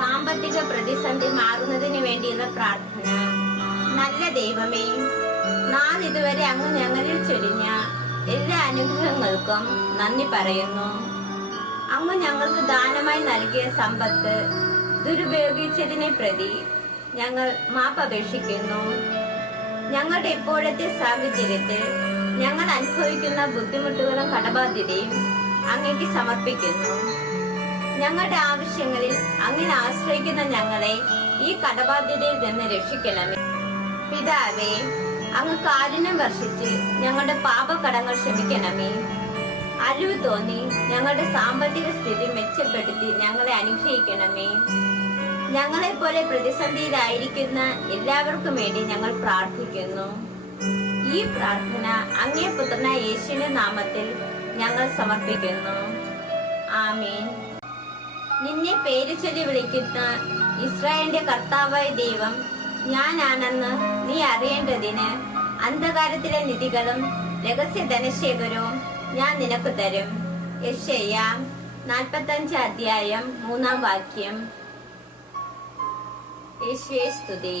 സാമ്പത്തിക പ്രതിസന്ധി മാറുന്നതിന് വേണ്ടിയുള്ള പ്രാർത്ഥന. നല്ല ദൈവമേ നാളിതുവരെ അങ്ങ് ഞങ്ങളിൽ ചൊരിഞ്ഞ എല്ലാ അനുഗ്രഹങ്ങൾക്കും നന്ദി പറയുന്നു. അങ്ങ് ഞങ്ങൾക്ക് ദാനമായി നൽകിയ സമ്പത്ത് ദുരുപയോഗിച്ചതിനെ പ്രതി ഞങ്ങൾ മാപ്പപേക്ഷിക്കുന്നു ഞങ്ങളുടെ ഇപ്പോഴത്തെ സാഹചര്യത്തിൽ ഞങ്ങൾ അനുഭവിക്കുന്ന ബുദ്ധിമുട്ടുകളും കടബാധ്യതയും അങ്ങേക്ക് സമർപ്പിക്കുന്നു. ഞങ്ങളുടെ ആവശ്യങ്ങളിൽ ആശ്രയിക്കുന്ന ഞങ്ങളെ ഈ കടബാധ്യതയിൽ നിന്ന് രക്ഷിക്കണമേ. പിതാവേ അങ്ങ് കാരുണ്യം വർഷിച്ച് ഞങ്ങളുടെ പാപകടങ്ങൾ ക്ഷമിക്കണമേ. അറിവ് തോന്നി ഞങ്ങളുടെ സാമ്പത്തിക സ്ഥിതി മെച്ചപ്പെടുത്തി ഞങ്ങളെ അനുഗ്രഹിക്കണമേ. ഞങ്ങളെ പോലെ പ്രതിസന്ധിയിലായിരിക്കുന്ന എല്ലാവർക്കും വേണ്ടി ഞങ്ങൾ പ്രാർത്ഥിക്കുന്നു. ഈ പ്രാർത്ഥന അങ്ങേ പുത്രനായ യേശുവിന്റെ നാമത്തിൽ ഞങ്ങൾ സമർപ്പിക്കുന്നു. ആമീൻ. നിന്നെ പേര് ചൊല്ലി വിളിക്കുന്ന ഇസ്രായേലിന്റെ കർത്താവായ ദൈവം ഞാനാണെന്ന് നീ അറിയേണ്ടതിന് അന്ധകാരത്തിലെ നിധികളും രഹസ്യ ധനശേഖരവും ഞാൻ നിനക്ക് തരും. യശയ്യ നാൽപ്പത്തഞ്ച് അധ്യായം മൂന്നാം വാക്യം. യേശുവേ സ്തുതി.